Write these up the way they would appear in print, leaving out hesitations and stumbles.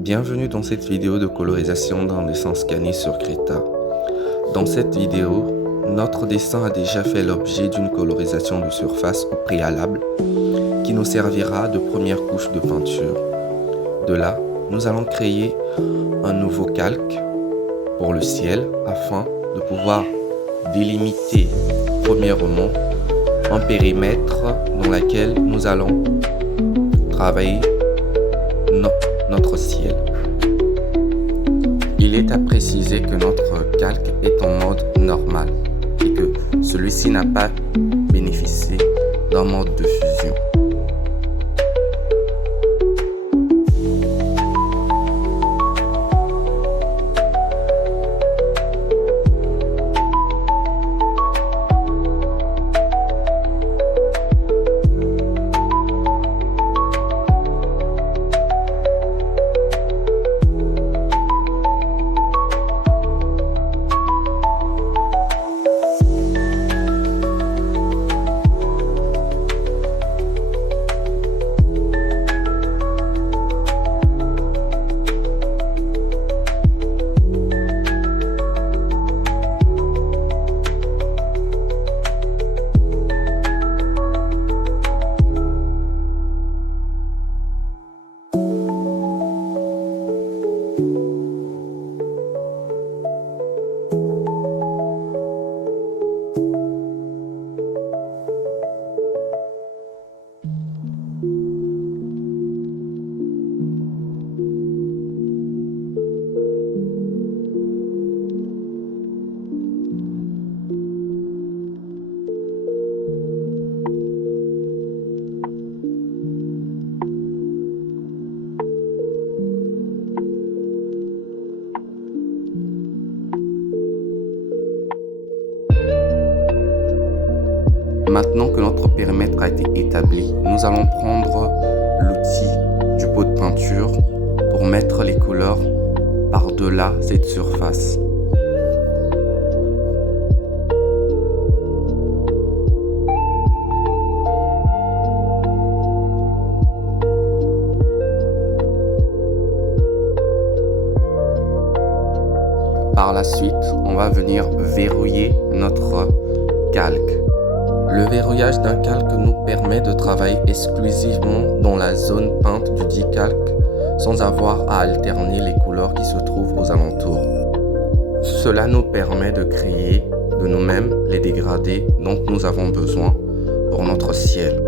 Bienvenue dans cette vidéo de colorisation d'un dessin scanné sur Krita. Dans cette vidéo, notre dessin a déjà fait l'objet d'une colorisation de surface au préalable qui nous servira de première couche de peinture. De là, nous allons créer un nouveau calque pour le ciel afin de pouvoir délimiter premièrement un périmètre dans lequel nous allons travailler notre ciel. Il est à préciser que notre calque est en mode normal et que celui-ci n'a pas bénéficié d'un mode de fusion. Maintenant que notre périmètre a été établi, nous allons prendre l'outil du pot de peinture pour mettre les couleurs par-delà cette surface. Par la suite, on va venir verrouiller notre calque. Le verrouillage d'un calque nous permet de travailler exclusivement dans la zone peinte du dit calque sans avoir à alterner les couleurs qui se trouvent aux alentours. Cela nous permet de créer de nous-mêmes les dégradés dont nous avons besoin pour notre ciel.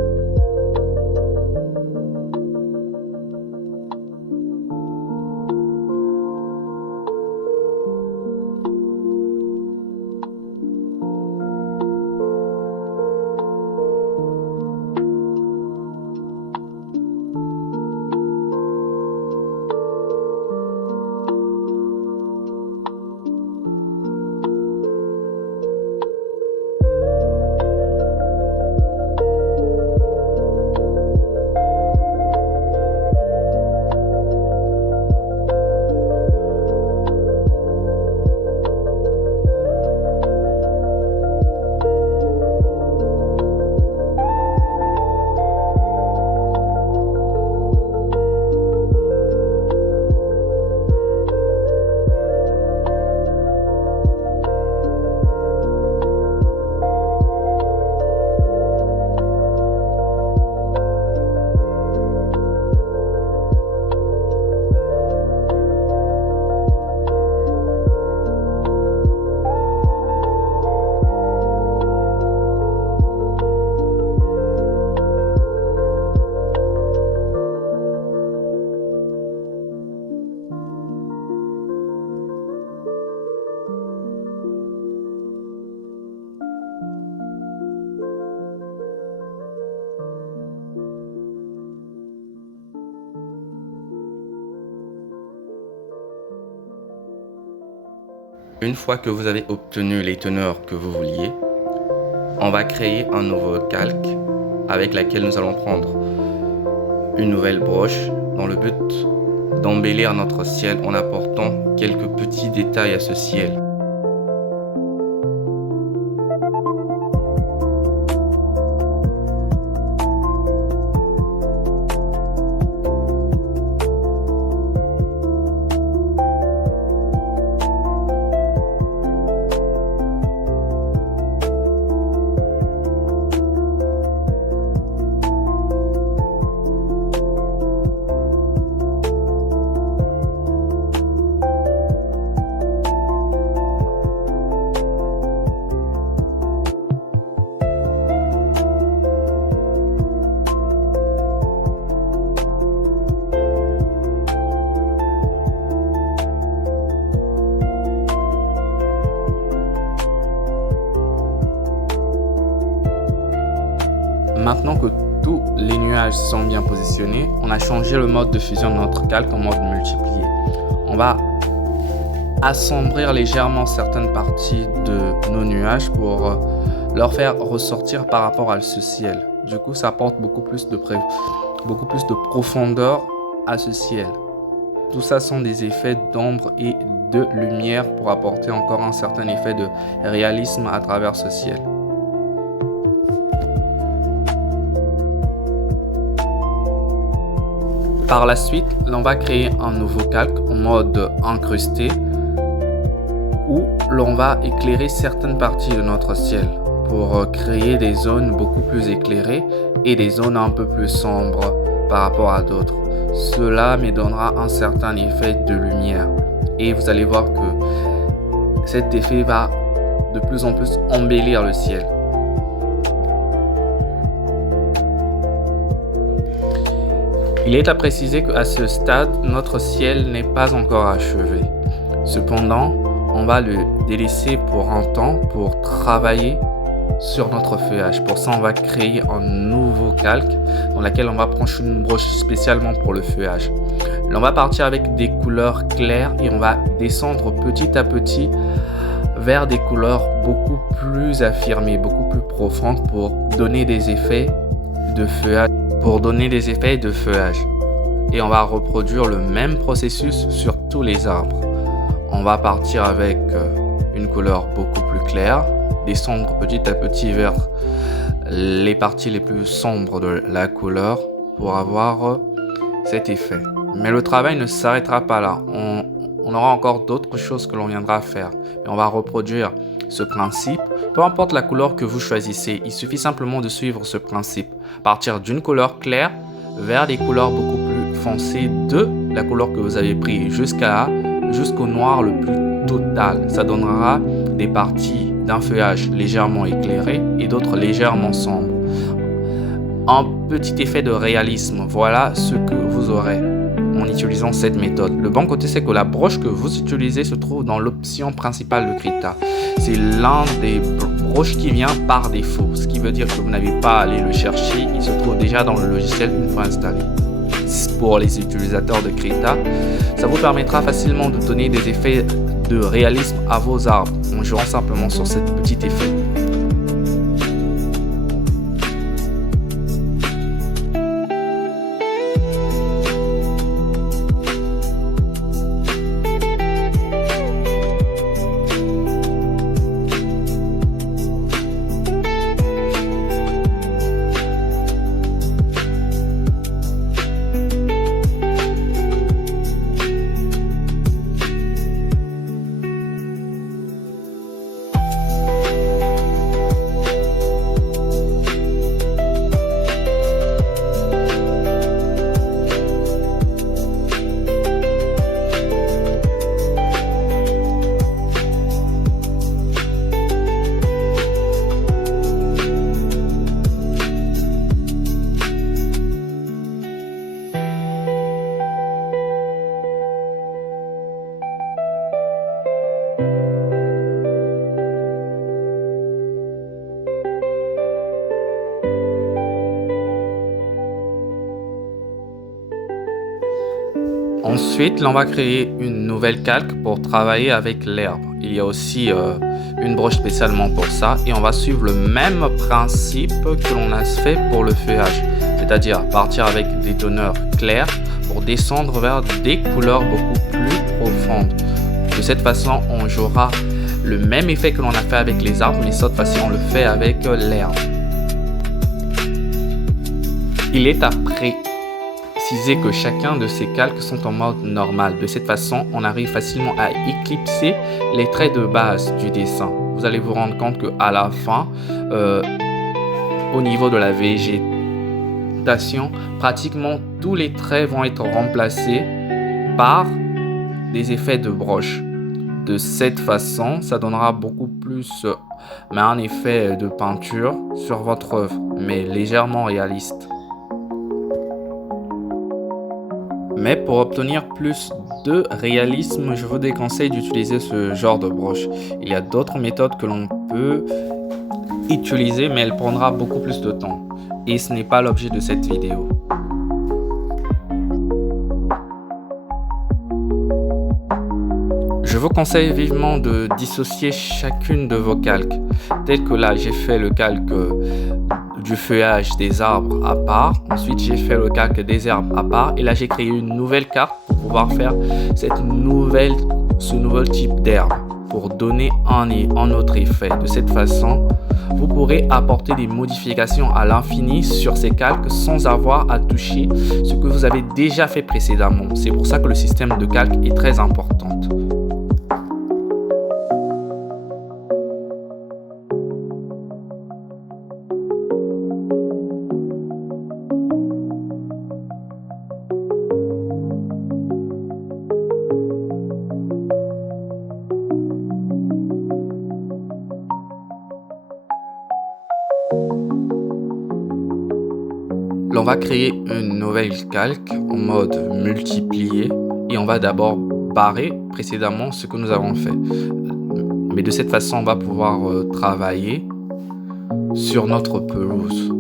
Une fois que vous avez obtenu les teneurs que vous vouliez, on va créer un nouveau calque avec laquelle nous allons prendre une nouvelle broche dans le but d'embellir notre ciel en apportant quelques petits détails à ce ciel. Maintenant que tous les nuages sont bien positionnés, on a changé le mode de fusion de notre calque en mode multiplié. On va assombrir légèrement certaines parties de nos nuages pour leur faire ressortir par rapport à ce ciel. Du coup, ça apporte beaucoup plus de profondeur à ce ciel. Tout ça sont des effets d'ombre et de lumière pour apporter encore un certain effet de réalisme à travers ce ciel. Par la suite, l'on va créer un nouveau calque en mode incrusté où l'on va éclairer certaines parties de notre ciel pour créer des zones beaucoup plus éclairées et des zones un peu plus sombres par rapport à d'autres. Cela me donnera un certain effet de lumière et vous allez voir que cet effet va de plus en plus embellir le ciel. Il est à préciser qu'à ce stade, notre ciel n'est pas encore achevé. Cependant, on va le délaisser pour un temps pour travailler sur notre feuillage. Pour ça, on va créer un nouveau calque dans lequel on va prendre une broche spécialement pour le feuillage. Là, on va partir avec des couleurs claires et on va descendre petit à petit vers des couleurs beaucoup plus affirmées, beaucoup plus profondes pour donner des effets de feuillage. Et on va reproduire le même processus sur tous les arbres. On va partir avec une couleur beaucoup plus claire, descendre petit à petit vers les parties les plus sombres de la couleur pour avoir cet effet. Mais le travail ne s'arrêtera pas là. On aura encore d'autres choses que l'on viendra faire. Mais on va reproduire ce principe. Peu importe la couleur que vous choisissez, il suffit simplement de suivre ce principe. Partir d'une couleur claire vers des couleurs beaucoup plus foncées de la couleur que vous avez pris jusqu'au noir le plus total. Ça donnera des parties d'un feuillage légèrement éclairé et d'autres légèrement sombres. Un petit effet de réalisme, voilà ce que vous aurez en utilisant cette méthode. Le bon côté, c'est que la broche que vous utilisez se trouve dans l'option principale de Krita. C'est l'un des broches qui vient par défaut, ce qui veut dire que vous n'avez pas à aller le chercher, il se trouve déjà dans le logiciel une fois installé. Pour les utilisateurs de Krita, ça vous permettra facilement de donner des effets de réalisme à vos arbres en jouant simplement sur cet petit effet. Ensuite, l'on va créer une nouvelle calque pour travailler avec l'herbe. Il y a aussi une broche spécialement pour ça et on va suivre le même principe que l'on a fait pour le feuillage. C'est-à-dire partir avec des teneurs claires pour descendre vers des couleurs beaucoup plus profondes. De cette façon, on jouera le même effet que l'on a fait avec les arbres, mais cette fois-ci, on le fait avec l'herbe. Il est à préciser que chacun de ces calques sont en mode normal. De cette façon, on arrive facilement à éclipser les traits de base du dessin. Vous allez vous rendre compte qu'à la fin, au niveau de la végétation, pratiquement tous les traits vont être remplacés par des effets de broche. De cette façon, ça donnera beaucoup plus un effet de peinture sur votre œuvre, mais légèrement réaliste. Mais pour obtenir plus de réalisme, je vous déconseille d'utiliser ce genre de broche. Il y a d'autres méthodes que l'on peut utiliser, mais elle prendra beaucoup plus de temps. et ce n'est pas l'objet de cette vidéo. Je vous conseille vivement de dissocier chacune de vos calques. Tel que là, j'ai fait le calque du feuillage des arbres à part. Ensuite, j'ai fait le calque des herbes à part. Et là, j'ai créé une nouvelle carte pour pouvoir faire ce nouvel type d'herbe pour donner un autre effet. De cette façon, vous pourrez apporter des modifications à l'infini sur ces calques sans avoir à toucher ce que vous avez déjà fait précédemment. C'est pour ça que le système de calque est très important. Là, on va créer une nouvelle calque en mode multiplié et on va d'abord barrer précédemment ce que nous avons fait. Mais de cette façon, on va pouvoir travailler sur notre pelouse.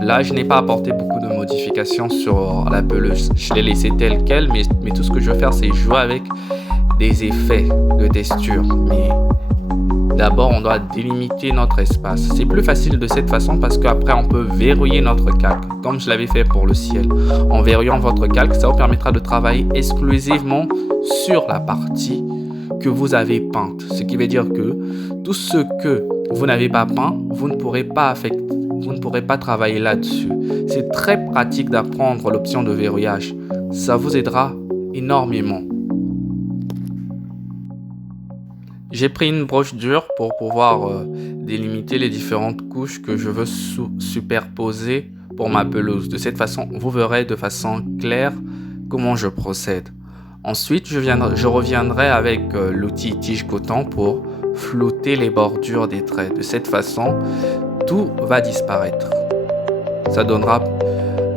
Là, je n'ai pas apporté beaucoup de modifications sur la pelouse. Je l'ai laissé tel quel, mais tout ce que je vais faire, c'est jouer avec des effets de texture. Mais d'abord, on doit délimiter notre espace. C'est plus facile de cette façon parce qu'après, on peut verrouiller notre calque, comme je l'avais fait pour le ciel. En verrouillant votre calque, ça vous permettra de travailler exclusivement sur la partie que vous avez peinte. Ce qui veut dire que tout ce que vous n'avez pas peint, vous ne pourrez pas travailler là-dessus. C'est très pratique d'apprendre l'option de verrouillage. Ça vous aidera énormément. J'ai pris une broche dure pour pouvoir délimiter les différentes couches que je veux superposer pour ma pelouse. De cette façon, vous verrez de façon claire comment je procède. Ensuite, je reviendrai avec l'outil tige coton pour flouter les bordures des traits. De cette façon, tout va disparaître. Ça donnera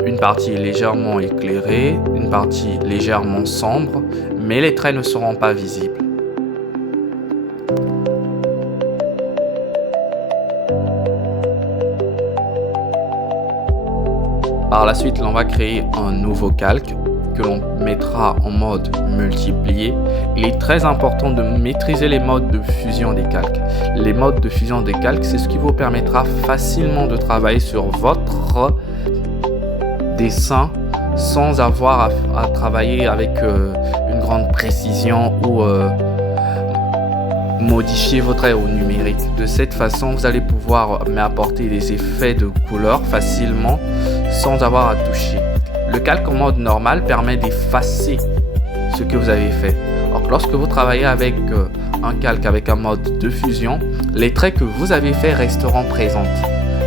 une partie légèrement éclairée, une partie légèrement sombre, mais les traits ne seront pas visibles. Par la suite, l'on va créer un nouveau calque que l'on mettra en mode multiplié. Il est très important de maîtriser les modes de fusion des calques. Les modes de fusion des calques, c'est ce qui vous permettra facilement de travailler sur votre dessin sans avoir à travailler avec une grande précision ou modifier votre trait au numérique. De cette façon, vous allez pouvoir m'apporter des effets de couleur facilement sans avoir à toucher. Le calque en mode normal permet d'effacer ce que vous avez fait. Alors, lorsque vous travaillez avec un calque avec un mode de fusion, les traits que vous avez faits resteront présents.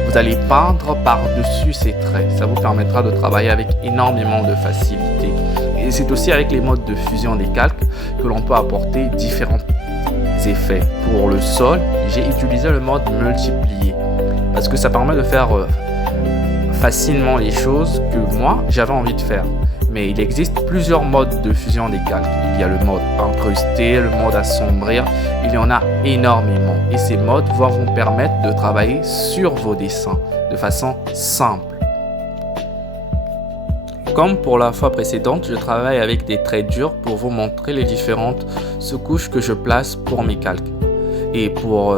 Vous allez peindre par-dessus ces traits. Ça vous permettra de travailler avec énormément de facilité. Et c'est aussi avec les modes de fusion des calques que l'on peut apporter différents effets. Pour le sol, j'ai utilisé le mode multiplié parce que ça permet de faire facilement les choses que moi j'avais envie de faire. Mais il existe plusieurs modes de fusion des calques. Il y a le mode incrusté, le mode assombrir, il y en a énormément. Et ces modes vont vous permettre de travailler sur vos dessins de façon simple. Comme pour la fois précédente, je travaille avec des traits durs pour vous montrer les différentes sous-couches que je place pour mes calques et pour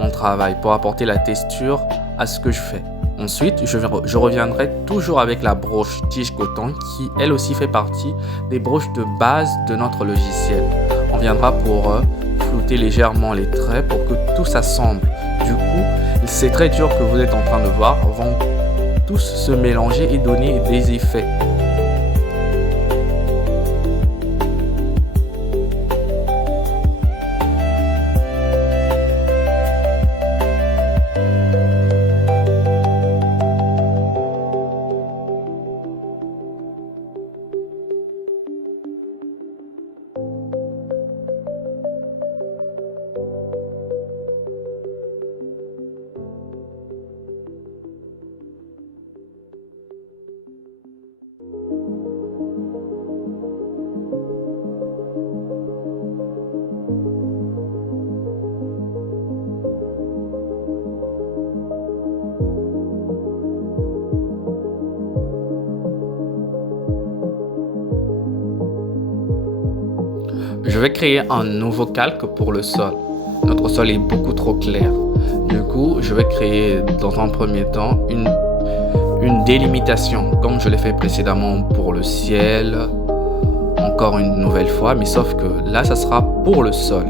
mon travail, pour apporter la texture à ce que je fais. Ensuite, je reviendrai toujours avec la broche tige coton qui elle aussi fait partie des broches de base de notre logiciel. On viendra pour flouter légèrement les traits pour que tout s'assemble. Du coup, ces traits durs que vous êtes en train de voir vont tous se mélanger et donner des effets. Je vais créer un nouveau calque pour le sol. Notre sol est beaucoup trop clair. Du coup, je vais créer dans un premier temps une délimitation, comme je l'ai fait précédemment pour le ciel, encore une nouvelle fois, mais sauf que là, ça sera pour le sol.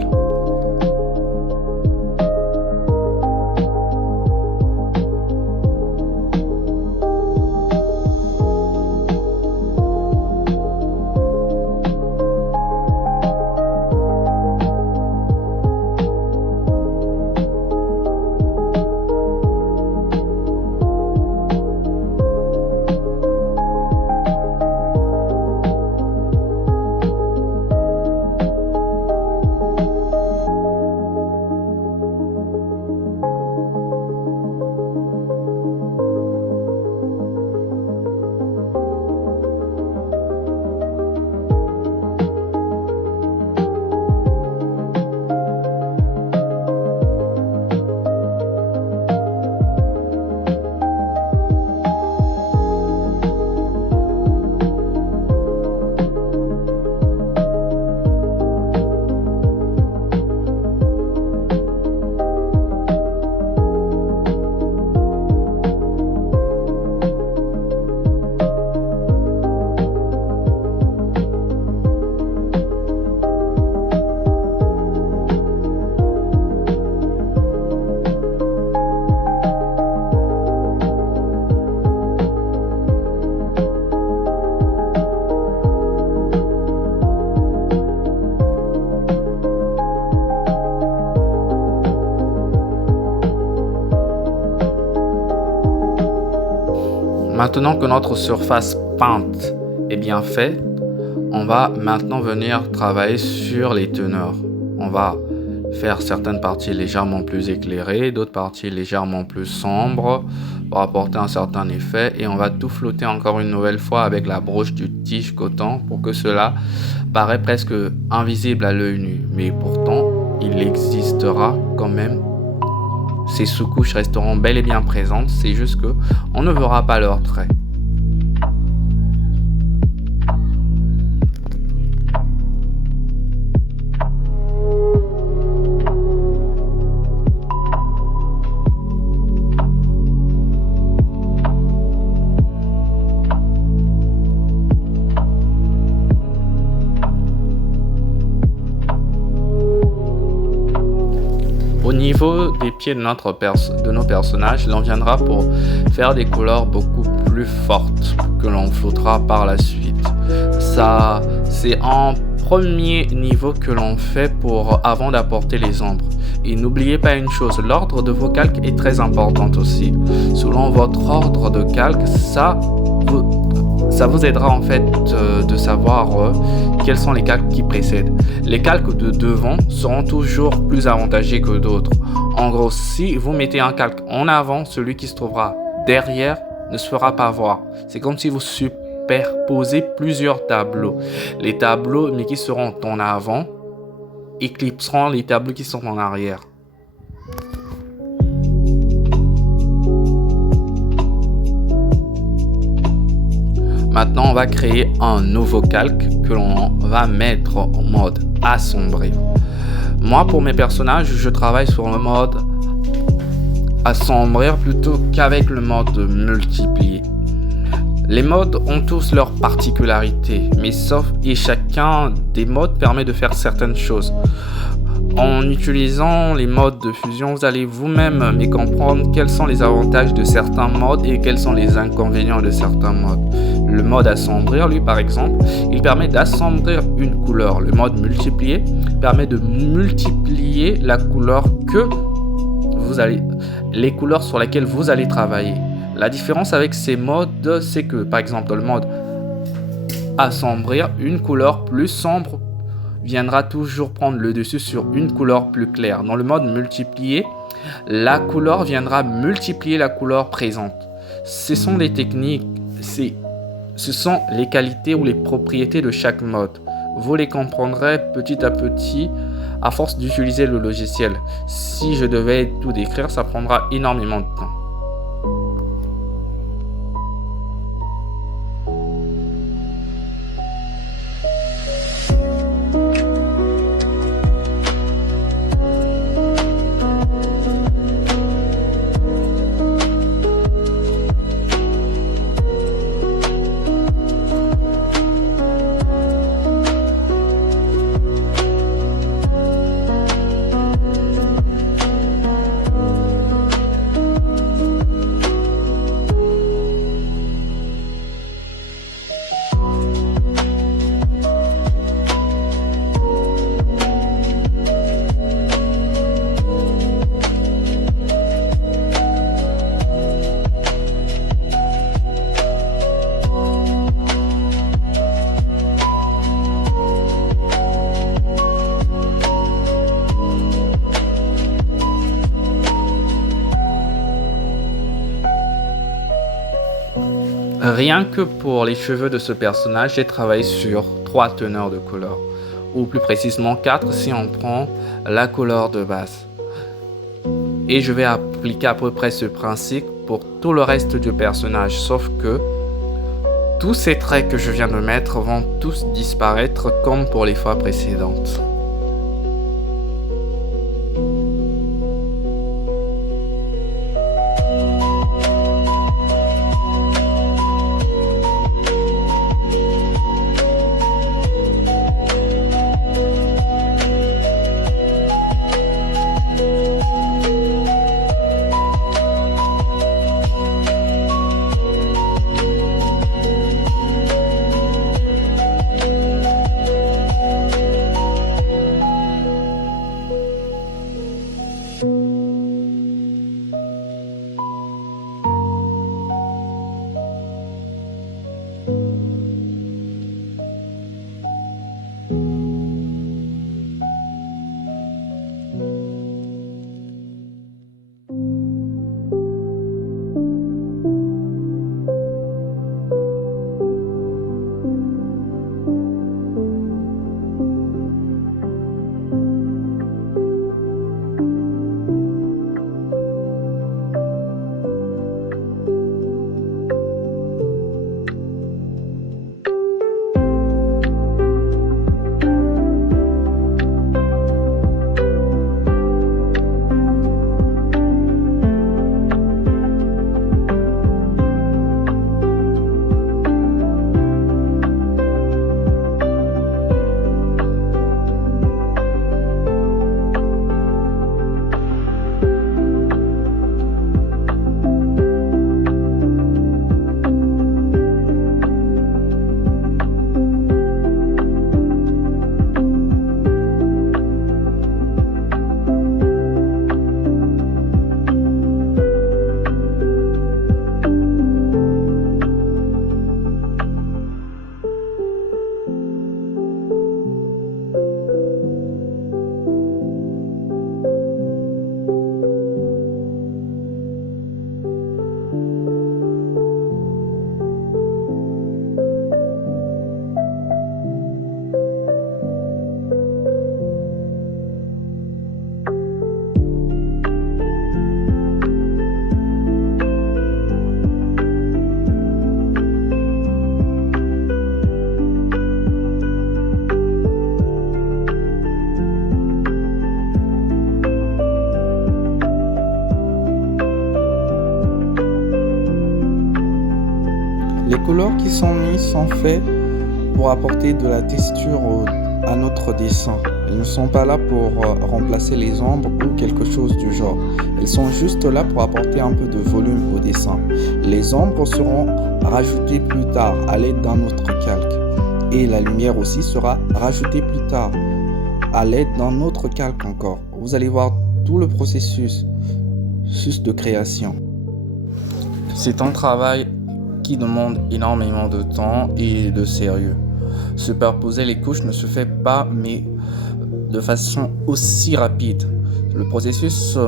Maintenant que notre surface peinte est bien faite, on va maintenant venir travailler sur les teneurs. On va faire certaines parties légèrement plus éclairées, d'autres parties légèrement plus sombres pour apporter un certain effet, et on va tout flouter encore une nouvelle fois avec la broche du tige coton pour que cela paraît presque invisible à l'œil nu. Mais pourtant, il existera quand même. Ces sous-couches resteront bel et bien présentes, c'est juste que on ne verra pas leurs traits. Au niveau des pieds de nos personnages, l'on viendra pour faire des couleurs beaucoup plus fortes que l'on floutera par la suite. Ça, c'est un premier niveau que l'on fait avant d'apporter les ombres. Et n'oubliez pas une chose, l'ordre de vos calques est très important aussi. Selon votre ordre de calque, ça vous aidera en fait de savoir quels sont les calques qui précèdent. Les calques de devant seront toujours plus avantagés que d'autres. En gros, si vous mettez un calque en avant, celui qui se trouvera derrière ne se fera pas voir. C'est comme si vous superposez plusieurs tableaux. Les tableaux mais qui seront en avant éclipseront les tableaux qui sont en arrière. Maintenant, on va créer un nouveau calque que l'on va mettre en mode assombrir. Moi, pour mes personnages, je travaille sur le mode assombrir plutôt qu'avec le mode multiplier. Les modes ont tous leurs particularités, mais chacun des modes permet de faire certaines choses. En utilisant les modes de fusion, vous allez vous-même comprendre quels sont les avantages de certains modes et quels sont les inconvénients de certains modes. Le mode assombrir, lui par exemple, il permet d'assombrir une couleur. Le mode multiplier permet de multiplier la couleur les couleurs sur lesquelles vous allez travailler. La différence avec ces modes, c'est que par exemple dans le mode assombrir, une couleur plus sombre viendra toujours prendre le dessus sur une couleur plus claire. Dans le mode multiplier, la couleur viendra multiplier la couleur présente. Ce sont les techniques, ce sont les qualités ou les propriétés de chaque mode. Vous les comprendrez petit à petit à force d'utiliser le logiciel. Si je devais tout décrire, ça prendra énormément de temps. Rien que pour les cheveux de ce personnage, j'ai travaillé sur 3 teneurs de couleur, ou plus précisément 4 si on prend la couleur de base. Et je vais appliquer à peu près ce principe pour tout le reste du personnage, sauf que tous ces traits que je viens de mettre vont tous disparaître comme pour les fois précédentes. Les couleurs qui sont mises sont faites pour apporter de la texture à notre dessin. Elles ne sont pas là pour remplacer les ombres ou quelque chose du genre. Elles sont juste là pour apporter un peu de volume au dessin. Les ombres seront rajoutées plus tard à l'aide d'un autre calque. Et la lumière aussi sera rajoutée plus tard à l'aide d'un autre calque encore. Vous allez voir tout le processus de création. C'est un travail qui demande énormément de temps et de sérieux. Superposer les couches ne se fait pas, mais de façon aussi rapide. Le processus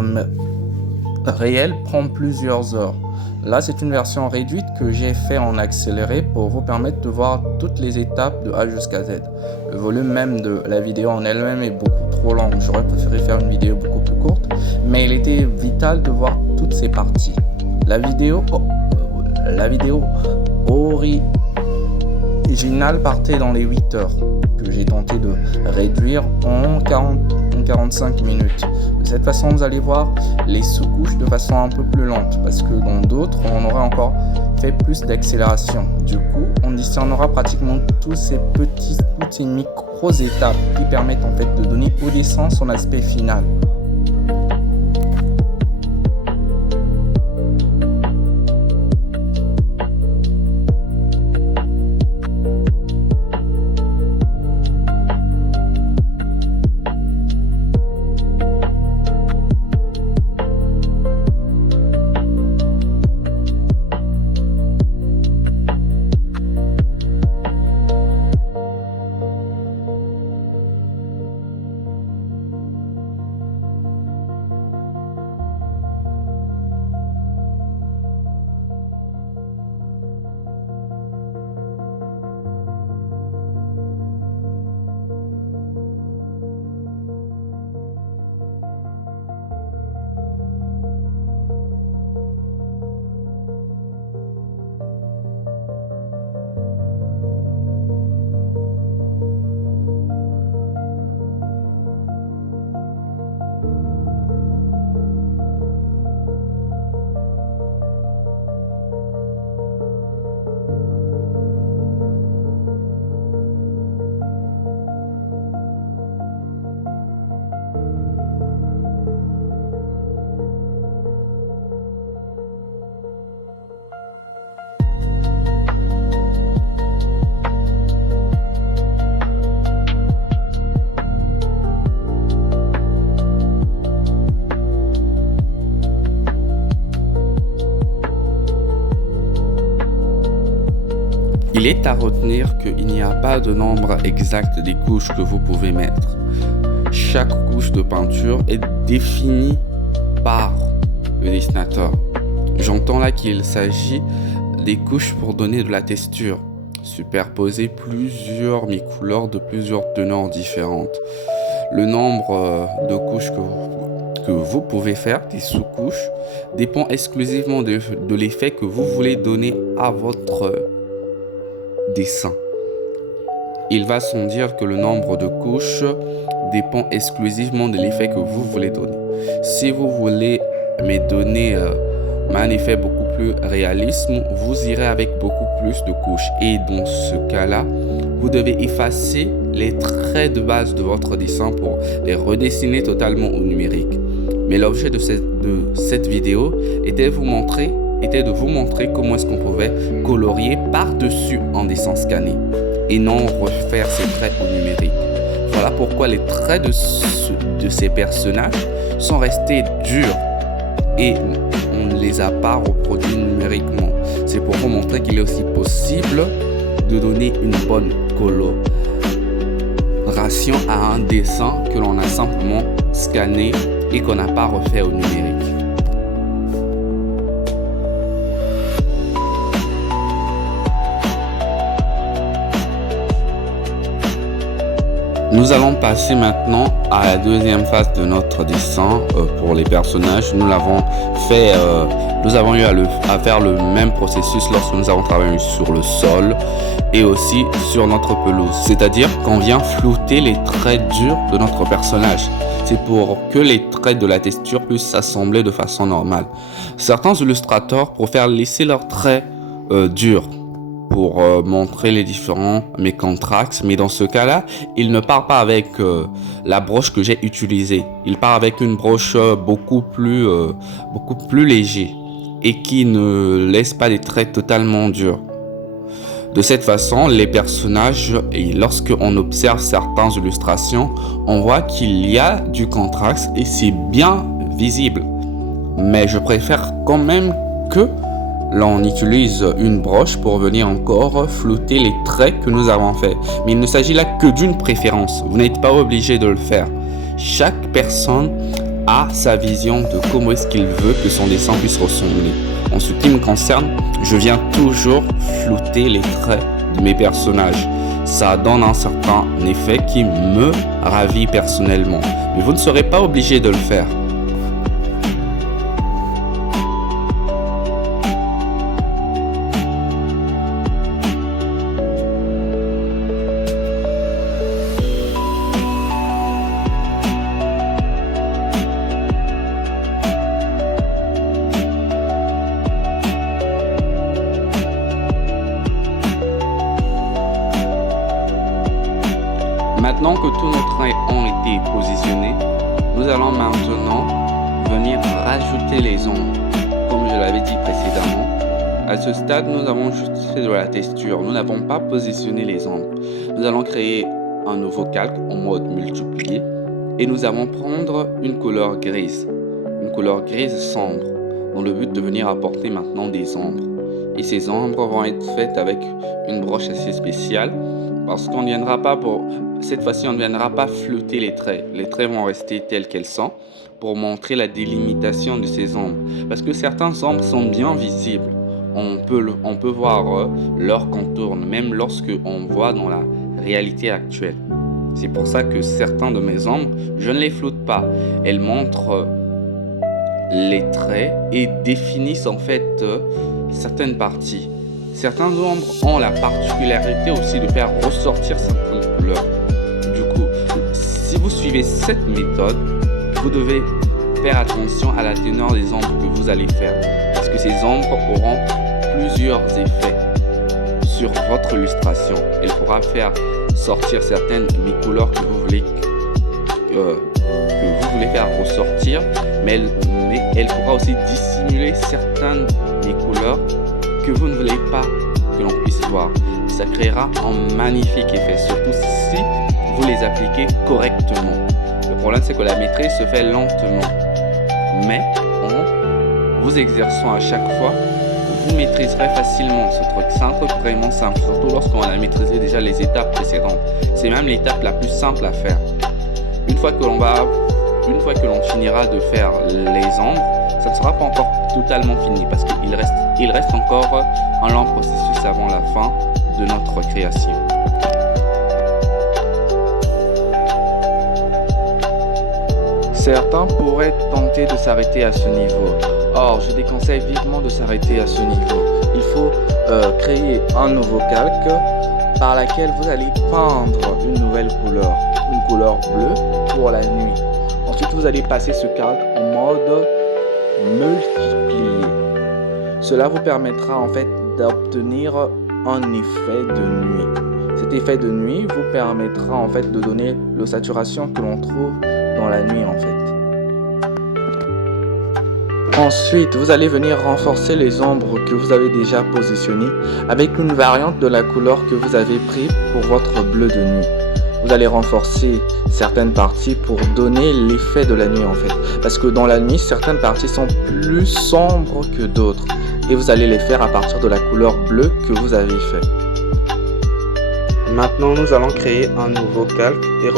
réel prend plusieurs heures. Là, c'est une version réduite que j'ai fait en accéléré pour vous permettre de voir toutes les étapes de A jusqu'à Z. Le volume même de la vidéo en elle-même est beaucoup trop long. J'aurais préféré faire une vidéo beaucoup plus courte, mais il était vital de voir toutes ces parties. La vidéo originale partait dans les 8 heures, que j'ai tenté de réduire en 45 minutes. De cette façon, vous allez voir les sous-couches de façon un peu plus lente, parce que dans d'autres, on aurait encore fait plus d'accélération. Du coup, on discernera pratiquement toutes ces micro-étapes qui permettent en fait de donner au dessin son aspect final. Il est à retenir qu'il n'y a pas de nombre exact des couches que vous pouvez mettre. Chaque couche de peinture est définie par le dessinateur. J'entends là qu'il s'agit des couches pour donner de la texture. Superposer plusieurs mi-couleurs de plusieurs teneurs différentes. Le nombre de couches que vous pouvez faire, des sous-couches, dépend exclusivement de l'effet que vous voulez donner à votre dessin. Il va sans dire que le nombre de couches dépend exclusivement de l'effet que vous voulez donner. Si vous voulez me donner un effet beaucoup plus réaliste, vous irez avec beaucoup plus de couches. Et dans ce cas-là, vous devez effacer les traits de base de votre dessin pour les redessiner totalement au numérique. Mais l'objet de cette vidéo était de vous montrer comment est-ce qu'on pouvait colorier par-dessus un dessin scanné et non refaire ces traits au numérique. Voilà pourquoi les traits de ces personnages sont restés durs et on ne les a pas reproduits numériquement. C'est pour vous montrer qu'il est aussi possible de donner une bonne coloration à un dessin que l'on a simplement scanné et qu'on n'a pas refait au numérique. Nous allons passer maintenant à la deuxième phase de notre dessin pour les personnages. Nous avons eu à faire le même processus lorsque nous avons travaillé sur le sol et aussi sur notre pelouse. C'est-à-dire qu'on vient flouter les traits durs de notre personnage. C'est pour que les traits de la texture puissent s'assembler de façon normale. Certains illustrateurs préfèrent laisser leurs traits durs pour montrer les différents mécontrasts, mais dans ce cas-là, il ne part pas avec la broche que j'ai utilisée. Il part avec une broche beaucoup plus léger et qui ne laisse pas des traits totalement durs. De cette façon, les personnages, et lorsque on observe certaines illustrations, on voit qu'il y a du contraste et c'est bien visible. Mais je préfère quand même que l'on utilise une broche pour venir encore flouter les traits que nous avons faits. Mais il ne s'agit là que d'une préférence. Vous n'êtes pas obligé de le faire. Chaque personne a sa vision de comment est-ce qu'il veut que son dessin puisse ressembler. En ce qui me concerne, je viens toujours flouter les traits de mes personnages. Ça donne un certain effet qui me ravit personnellement. Mais vous ne serez pas obligé de le faire. Maintenant que tous nos traits ont été positionnés, nous allons maintenant venir rajouter les ombres. Comme je l'avais dit précédemment, à ce stade, nous avons juste fait de la texture. Nous n'avons pas positionné les ombres. Nous allons créer un nouveau calque en mode multiplié et nous allons prendre une couleur grise sombre, dans le but de venir apporter maintenant des ombres. Et ces ombres vont être faites avec une broche assez spéciale parce qu'on ne viendra pas cette fois-ci, on ne viendra pas flouter les traits. Les traits vont rester tels qu'elles sont pour montrer la délimitation de ces ombres. Parce que certaines ombres sont bien visibles. On peut voir leur contour, même lorsque on voit dans la réalité actuelle. C'est pour ça que certains de mes ombres, je ne les floute pas. Elles montrent les traits et définissent en fait certaines parties. Certaines ombres ont la particularité aussi de faire ressortir certaines couleurs. Du coup, si vous suivez cette méthode, vous devez faire attention à la teneur des ombres que vous allez faire. Parce que ces ombres auront plusieurs effets sur votre illustration. Elle pourra faire sortir certaines mi-couleurs que vous voulez faire ressortir, mais elle pourra aussi dissimuler certaines mi-couleurs que vous ne voulez pas que l'on puisse voir. Ça créera un magnifique effet, surtout si vous les appliquez correctement. Le problème, c'est que la maîtrise se fait lentement, mais en vous exerçant à chaque fois, vous maîtriserez facilement ce truc. C'est un truc vraiment simple, surtout lorsqu'on a maîtrisé déjà les étapes précédentes. C'est même l'étape la plus simple à faire. Une fois que l'on finira de faire les ombres, ça ne sera pas encore totalement fini parce qu'il reste encore un long processus avant la fin de notre création. Certains pourraient tenter de s'arrêter à ce niveau. Or, je déconseille vivement de s'arrêter à ce niveau. Il faut créer un nouveau calque par laquelle vous allez peindre une nouvelle couleur, une couleur bleue pour la nuit. Ensuite, vous allez passer ce calque en mode multiplié. Cela vous permettra en fait d'obtenir un effet de nuit. Cet effet de nuit vous permettra en fait de donner la saturation que l'on trouve dans la nuit en fait. Ensuite, vous allez venir renforcer les ombres que vous avez déjà positionnées avec une variante de la couleur que vous avez pris pour votre bleu de nuit. Vous allez renforcer certaines parties pour donner l'effet de la nuit en fait. Parce que dans la nuit, certaines parties sont plus sombres que d'autres. Et vous allez les faire à partir de la couleur bleue que vous avez fait. Maintenant, nous allons créer un nouveau calque et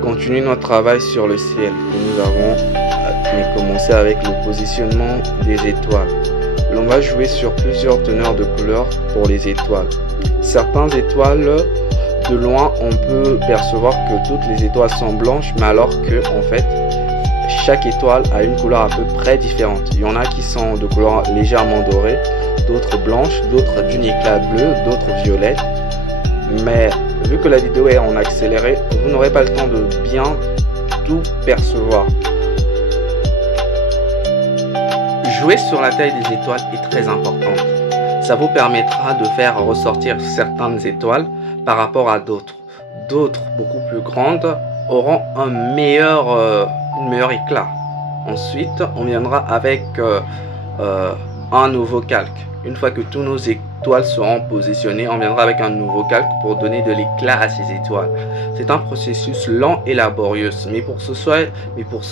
continuer notre travail sur le ciel que nous avons commencé avec le positionnement des étoiles. L'on va jouer sur plusieurs teneurs de couleurs pour les étoiles. Certaines étoiles, de loin, on peut percevoir que toutes les étoiles sont blanches, mais alors que en fait, chaque étoile a une couleur à peu près différente. Il y en a qui sont de couleur légèrement dorée, d'autres blanches, d'autres d'une éclat bleu, d'autres violettes. Mais vu que la vidéo est en accéléré, vous n'aurez pas le temps de bien tout percevoir. Jouer sur la taille des étoiles est très importante. Ça vous permettra de faire ressortir certaines étoiles par rapport à d'autres. D'autres, beaucoup plus grandes, auront un meilleur éclat. Ensuite, on viendra avec un nouveau calque. Une fois que tous nos étoiles seront positionnées, on viendra avec un nouveau calque pour donner de l'éclat à ces étoiles. C'est un processus lent et laborieux, mais pour ce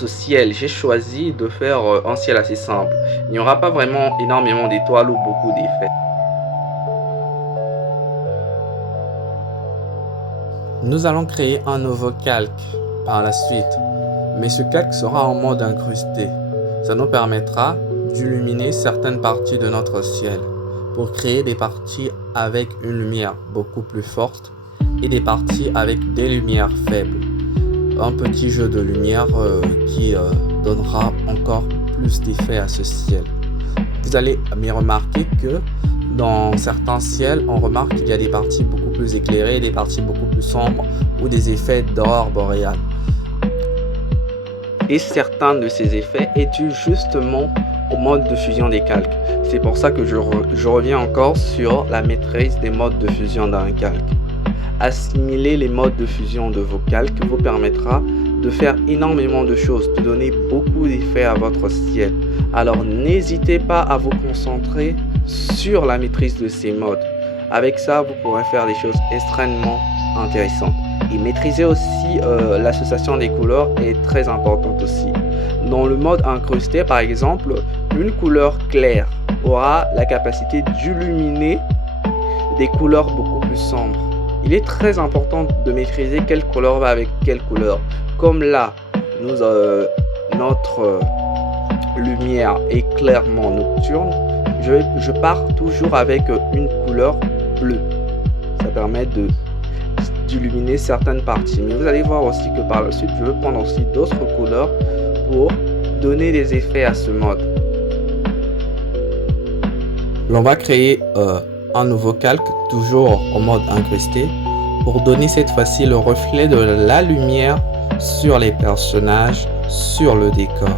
ciel, j'ai choisi de faire un ciel assez simple. Il n'y aura pas vraiment énormément d'étoiles ou beaucoup d'effets. Nous allons créer un nouveau calque par la suite, mais ce calque sera en mode incrusté. Ça nous permettra d'illuminer certaines parties de notre ciel pour créer des parties avec une lumière beaucoup plus forte et des parties avec des lumières faibles. Un petit jeu de lumière qui donnera encore plus d'effet à ce ciel. Vous allez mais remarquer que dans certains ciels, on remarque qu'il y a des parties beaucoup plus éclairées, des parties beaucoup plus sombres ou des effets d'aurore boréale. Et certains de ces effets est dû justement au mode de fusion des calques. C'est pour ça que je reviens encore sur la maîtrise des modes de fusion d'un calque. Assimiler les modes de fusion de vos calques vous permettra de faire énormément de choses, de donner beaucoup d'effets à votre ciel. Alors n'hésitez pas à vous concentrer sur la maîtrise de ces modes. Avec ça, vous pourrez faire des choses extrêmement intéressantes. Et maîtriser aussi l'association des couleurs est très importante aussi. Dans le mode incrusté, par exemple, une couleur claire aura la capacité d'illuminer des couleurs beaucoup plus sombres. Il est très important de maîtriser quelle couleur va avec quelle couleur. Comme là, notre lumière est clairement nocturne, je pars toujours avec une couleur bleue. Ça permet d'illuminer certaines parties. Mais vous allez voir aussi que par la suite, je veux prendre aussi d'autres couleurs pour donner des effets à ce mode. L'on va créer un nouveau calque, toujours en mode incrusté, pour donner cette fois-ci le reflet de la lumière sur les personnages, sur le décor.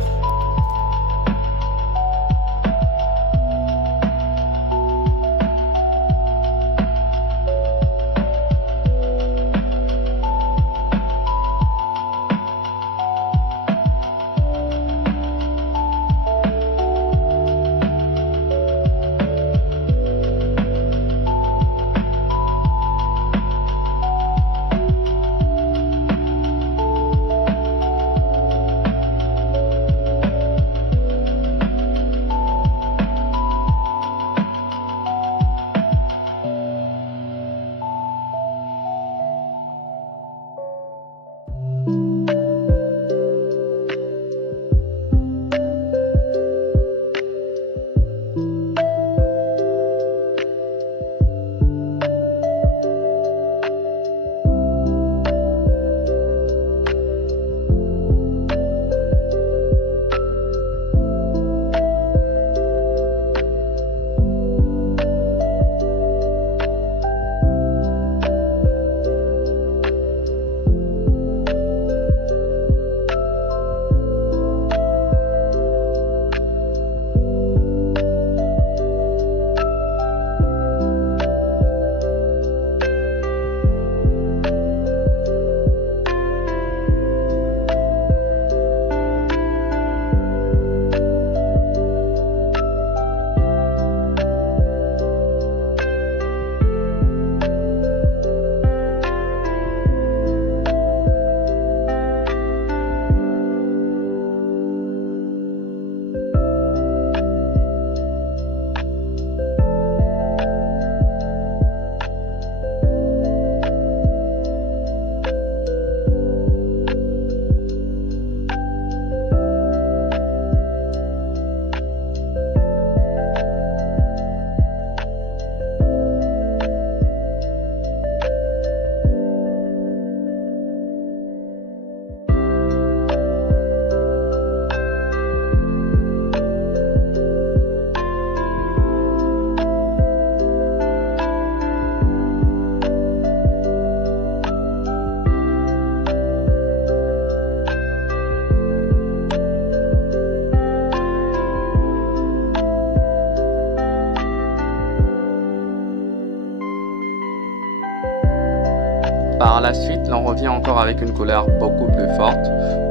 Par la suite, on revient encore avec une couleur beaucoup plus forte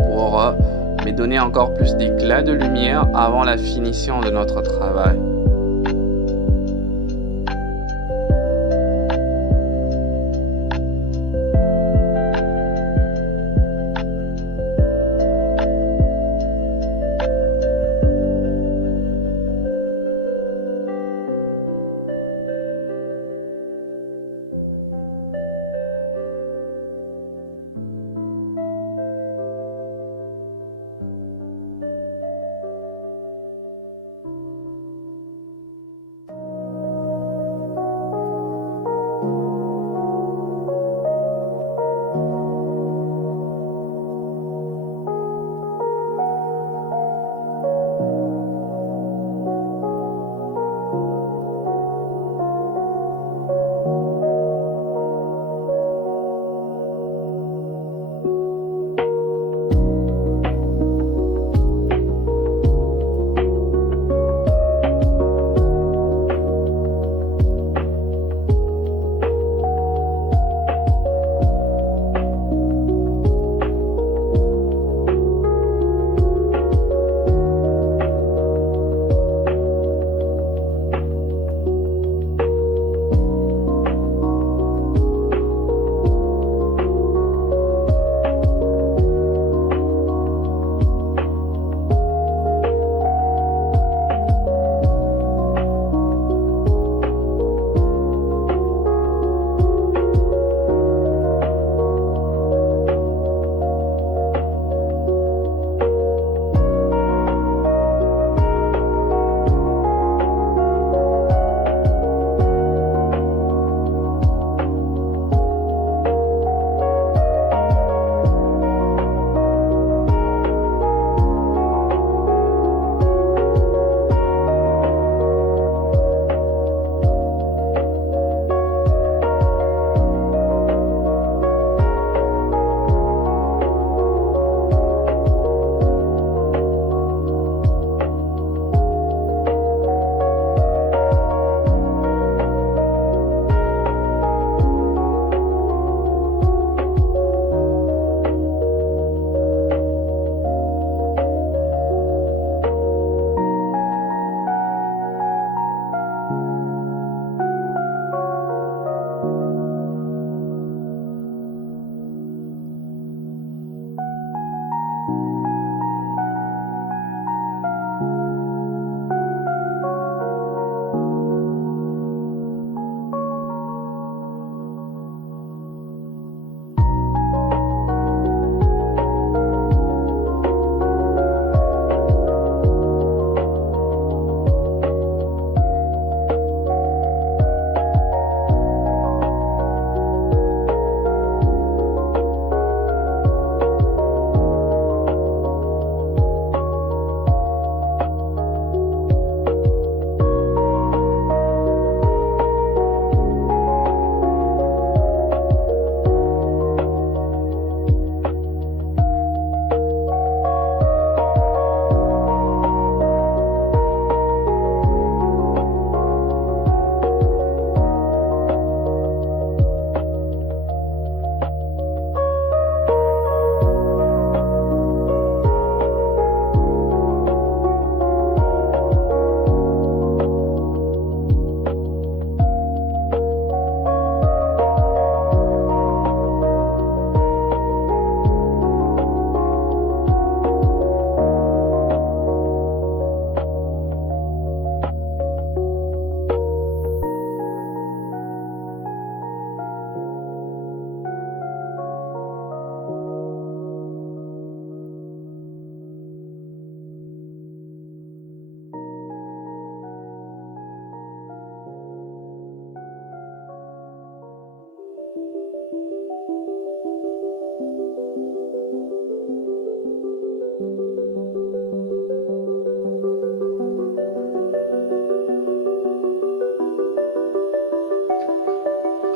pour me donner encore plus d'éclat de lumière avant la finition de notre travail.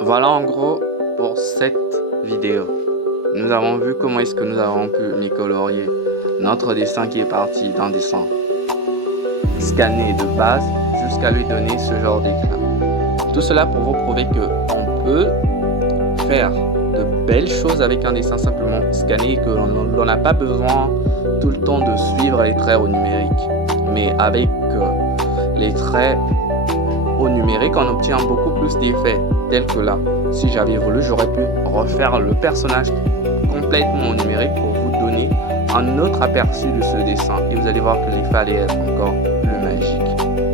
Voilà en gros pour cette vidéo. Nous avons vu comment est-ce que nous avons pu m'y colorier notre dessin qui est parti d'un dessin scanné de base jusqu'à lui donner ce genre d'éclat. Tout cela pour vous prouver qu'on peut faire de belle chose avec un dessin simplement scanné, que l'on n'a pas besoin tout le temps de suivre les traits au numérique. Mais avec les traits au numérique, on obtient beaucoup plus d'effets, tels que là. Si j'avais voulu, j'aurais pu refaire le personnage complètement au numérique pour vous donner un autre aperçu de ce dessin. Et vous allez voir que l'effet allait être encore plus magique.